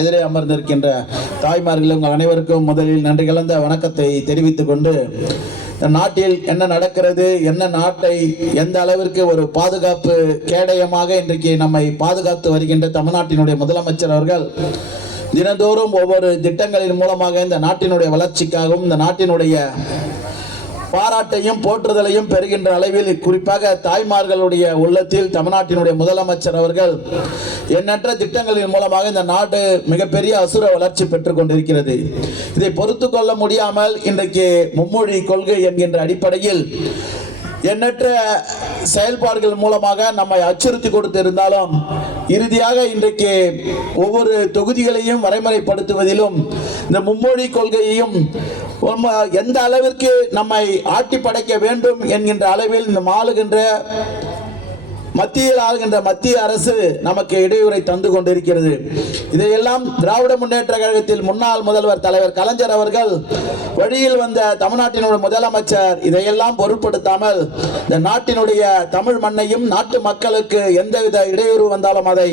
எதிரே அமர்ந்திருக்கின்ற தாய்மார்கள் உங்கள் அனைவருக்கும் முதலில் நன்றி கலந்த வணக்கத்தை தெரிவித்துக் கொண்டு, நாட்டில் என்ன நடக்கிறது, என்ன நாட்டை எந்த அளவிற்கு ஒரு பாதுகாப்பு கேடயமாக இன்றைக்கு நம்மை பாதுகாத்து வருகின்ற தமிழ்நாட்டினுடைய முதலமைச்சர் அவர்கள் தினந்தோறும் ஒவ்வொரு திட்டங்களின் மூலமாக இந்த நாட்டினுடைய வளர்ச்சிக்காகவும் இந்த நாட்டினுடைய பாராட்டையும் போற்றுதலையும் பெறுகின்ற அளவில் குறிப்பாக தாய்மார்களுடைய உள்ளத்தில் தமிழ்நாட்டினுடைய முதலமைச்சர் அவர்கள் எண்ணற்ற திட்டங்களின் மூலமாக இந்த நாடு மிகப்பெரிய அசுர வளர்ச்சி பெற்றுக் கொண்டிருக்கிறது. இதை பொறுத்து கொள்ள முடியாமல் இன்றைக்கு மும்மொழி கொள்கை என்கின்ற அடிப்படையில் எண்ணற்ற செயல்பாடுகள் மூலமாக நம்மை அச்சுறுத்தி கொடுத்திருந்தாலும் இறுதியாக இன்றைக்கு ஒவ்வொரு தொகுதிகளையும் வரைமுறைப்படுத்துவதிலும் இந்த மும்மொழி கொள்கையையும் எந்த அளவிற்கு நம்மை ஆட்டி படைக்க வேண்டும் என்கின்ற அளவில் இந்த ஆளுகின்ற மத்தியில் ஆளுகின்ற மத்திய அரசு நமக்கு இடையூறை தந்து கொண்டிருக்கிறது. இதையெல்லாம் திராவிட முன்னேற்ற கழகத்தில் முன்னாள் முதல்வர் தலைவர் கலைஞர் அவர்கள் வழியில் வந்த தமிழ்நாட்டினுடைய முதலமைச்சர் இதையெல்லாம் பொருட்படுத்தாமல் இந்த நாட்டினுடைய தமிழ் மண்ணையும் நாட்டு மக்களுக்கு எந்தவித இடையூறு வந்தாலும் அதை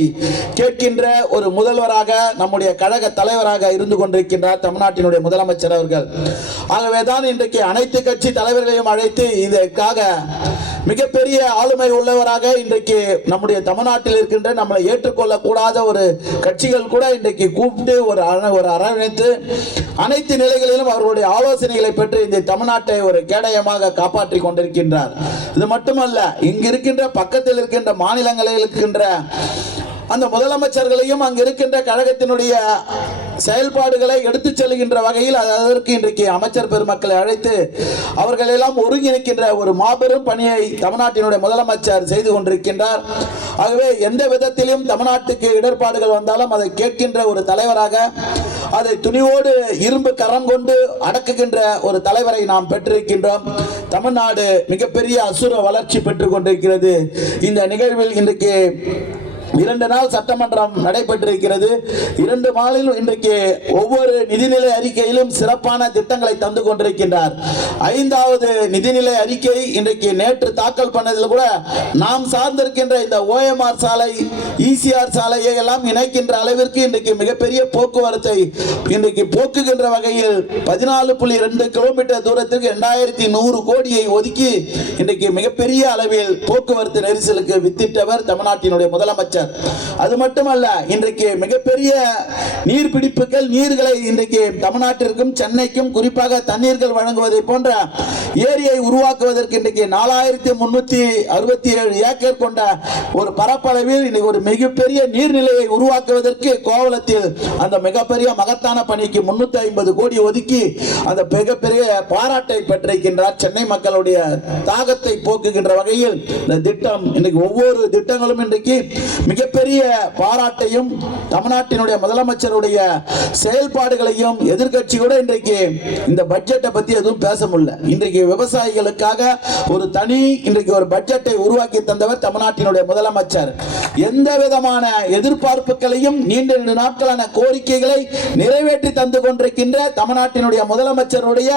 கேட்கின்ற ஒரு முதல்வராக நம்முடைய கழக தலைவராக இருந்து கொண்டிருக்கின்றார் தமிழ்நாட்டினுடைய முதலமைச்சர் அவர்கள். ஆகவேதான் இன்றைக்கு அனைத்து கட்சி தலைவர்களையும் அழைத்து இதற்காக மிகப்பெரிய ஆளுமை உள்ளவராக இன்றைக்கு நம்முடைய தமிழ்நாட்டில் இருக்கின்ற நம்மளை ஏற்றுக்கொள்ளக்கூடாத ஒரு கட்சிகள் கூட இன்றைக்கு கூப்பிட்டு ஒரு அரவணைத்து அனைத்து நிலைகளிலும் அவர்களுடைய ஆலோசனைகளை பெற்று இந்த தமிழ்நாட்டை ஒரு கேடயமாக காப்பாற்றி கொண்டிருக்கின்றார். இது மட்டுமல்ல, இங்கு இருக்கின்ற பக்கத்தில் இருக்கின்ற மாநிலங்களில் இருக்கின்ற அந்த முதலமைச்சர்களையும் அங்கு இருக்கின்ற கழகத்தினுடைய செயல்பாடுகளை எடுத்துச் செல்கின்ற வகையில் அதற்கு இன்றைக்கு அமைச்சர் பெருமக்களை அழைத்து அவர்கள் எல்லாம் ஒருங்கிணைக்கின்ற ஒரு மாபெரும் பணியை தமிழ்நாட்டினுடைய முதலமைச்சர் செய்து கொண்டிருக்கின்றார். ஆகவே எந்த விதத்திலும் தமிழ்நாட்டுக்கு இடர்பாடுகள் வந்தாலும் அதை கேட்கின்ற ஒரு தலைவராக, அதை துணிவோடு இரும்பு கரம் கொண்டு அடக்குகின்ற ஒரு தலைவரை நாம் பெற்றிருக்கின்றோம். தமிழ்நாடு மிகப்பெரிய அசுர வளர்ச்சி பெற்றுக் கொண்டிருக்கிறது. இந்த நிகழ்வில் இன்றைக்கு 2 நாள் சட்டமன்றம் நடைபெற்றிருக்கிறது. 2 நாளிலும் இன்றைக்கு ஒவ்வொரு நிதிநிலை அறிக்கையிலும் சிறப்பான திட்டங்களை தந்து கொண்டிருக்கின்றார். 5வது நிதிநிலை அறிக்கை இன்றைக்கு நேற்று தாக்கல் பண்ணதில் கூட நாம் சார்ந்திருக்கின்ற இந்த OMR சாலை, ECR சாலையை எல்லாம் இணைக்கின்ற அளவிற்கு இன்றைக்கு மிகப்பெரிய போக்குவரத்தை இன்றைக்கு போக்குகின்ற வகையில் 14.2 கிலோமீட்டர் தூரத்திற்கு 2100 கோடியை ஒதுக்கி இன்றைக்கு மிகப்பெரிய அளவில் போக்குவரத்து நெரிசலுக்கு வித்திட்டவர் தமிழ்நாட்டினுடைய முதலமைச்சர். அது மட்டுமல்ல, இன்றைக்கு மிகப்பெரிய நீர்பிடிப்புகள், நீர்களை இன்றைக்கு தமிழ்நாட்டிற்கும் சென்னைக்கும் குறிப்பாக தண்ணீர்கள் வழங்குவதை போன்ற ஏரியை உருவாக்குவதற்கு இன்றைக்கு 4367 ஏக்கர் கொண்ட ஒரு பரப்பளவில் இன்னைக்கு ஒரு மிகப்பெரிய நீர்நிலையை உருவாக்குவதற்கு கோவளத்தில் அந்த மிகப்பெரிய மகத்தான பணிக்கு 350 கோடி ஒதுக்கி அந்த மிகப்பெரிய பாராட்டை பெற்றிருக்கின்றார். சென்னை மக்களுடைய தாகத்தை போக்குகின்ற வகையில் இந்த திட்டம் இன்றைக்கு ஒவ்வொரு திட்டங்களும் இன்றைக்கு மிகப்பெரிய பாராட்டையும் தமிழ்நாட்டினுடைய முதலமைச்சருடைய செயல்பாடுகளையும் எதிர்கட்சி கூட இன்றைக்கு இந்த பட்ஜெட்டை பத்தி எதுவும் பேச முடியல. இன்றைக்கு விவசாயிகளுக்காக ஒரு தனி இன்றைக்கு ஒரு பட்ஜெட்டை உருவாக்கி தந்தவர் தமிழ்நாட்டினுடைய முதலமைச்சர். எந்த விதமான எதிர்பார்ப்புகளையும் நீண்ட நாட்களான கோரிக்கைகளை நிறைவேற்றி தந்து கொண்டிருக்கின்ற தமிழ்நாட்டினுடைய முதலமைச்சருடைய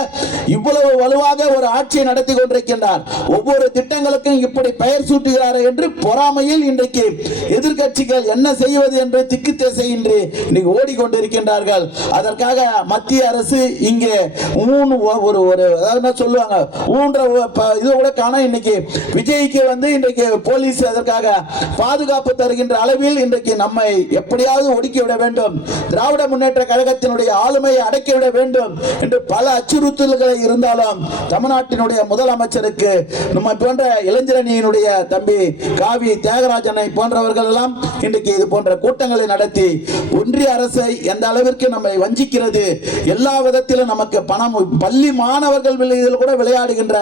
இவ்வளவு வலுவாக ஒரு ஆட்சியை நடத்தி கொண்டிருக்கின்றார். ஒவ்வொரு திட்டங்களுக்கும் இப்படி பெயர் சூட்டுகிறார் என்று பொறாமையில் இன்றைக்கு எதிர்கட்சிகள் என்ன செய்வது என்று திக்கு திசையின்றி இன்னைக்கு ஓடிக்கொண்டிருக்கின்றார்கள். அதற்காக மத்திய அரசு இங்கே சொல்லுவாங்க இது கூட காண இன்னைக்கு விஜய்க்கு இன்றைக்கு போலீஸ் அதற்காக பாதுகாப்பு தருகின்ற அளவில் இன்றைக்கு நம்மை எப்படியாவது ஒடுக்கிவிட வேண்டும், திராவிட முன்னேற்ற கழகத்தினுடைய ஆளுமையை அடக்கிவிட வேண்டும் என்று பல அச்சுறுத்தல்களை இருந்தாலும் தமிழ்நாட்டினுடைய முதலமைச்சருக்கு நம்ம போன்ற இளைஞரணியினுடைய தம்பி காவி தியாகராஜனை போன்றவர்கள் எல்லாம் இன்றைக்கு இது போன்ற கூட்டங்களை நடத்தி ஒன்றிய அரசை எந்த அளவிற்கு நம்மை வஞ்சிக்கிறது, எல்லா விதத்திலும் நமக்கு பணம், பள்ளி மாணவர்கள் இதில் கூட விளையாடுகின்ற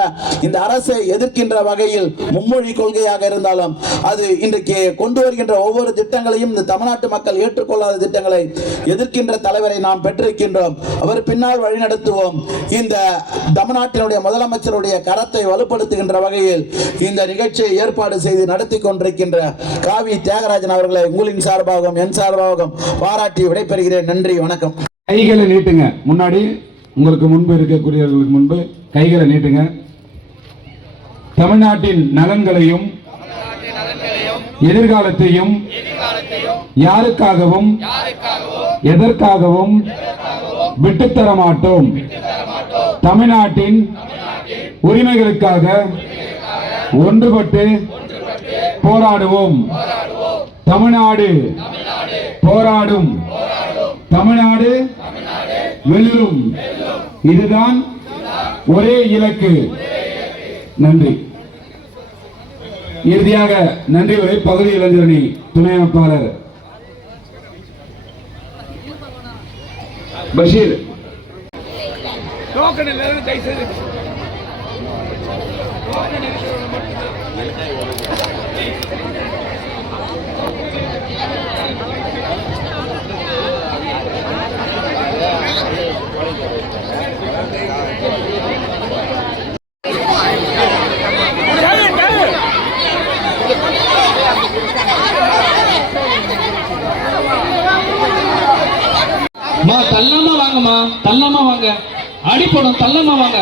இந்த அரசை எதிர்க்கின்ற வகையில் மும்மொழி கொள்கையாக இருந்தாலும் அது இன்றைக்கு கொண்டு வருகின்ற ஒவ்வொரு திட்டங்களையும் இந்த தமிழ்நாட்டு மக்கள் ஏற்றுக்கொள்ளாத திட்டங்களை எதிர்க்கின்ற தலைவரை நாம் பெற்றிருக்கின்றோம். அவர் பின்னால் வழிநடத்துவோம். இந்த தமிழ்நாட்டினுடைய முதலமைச்சருடைய கரத்தை வலுப்படுத்துகின்ற வகையில் இந்த நிகழ்ச்சியை ஏற்பாடு செய்து நடத்தி கொண்டிருக்கின்ற காவி தியாகராஜன் அவர்களை உங்களின் சார்பாகவும் என் சார்பாகவும் பாராட்டி விடைபெறுகிறேன். நன்றி, வணக்கம். கைகளை நீட்டுங்க. முன்னாடி உங்களுக்கு முன்பு இருக்கக்கூடியவர்களுக்கு முன்பு கைகளை நீட்டுங்க. தமிழ்நாட்டின் நலன்களையும் எதிர்காலத்தையும் யாருக்காகவும் எதற்காகவும் விட்டுத்தர மாட்டோம். தமிழ்நாட்டின் உரிமைகளுக்காக ஒன்றுபட்டு போராடுவோம். தமிழ்நாடு போராடும், தமிழ்நாடு வெல்லும். இதுதான் ஒரே இலக்கு. நன்றி. இறுதியாக நன்றி உரை பகுதி இளைஞரணி துணை அமைப்பாளர் பஷீர். மா தள்ளாம வாங்கம்மா, தள்ளாம வாங்க, அடிப்படும், தள்ளாம வாங்க.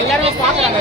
எல்லாரும் பாக்குறாங்க.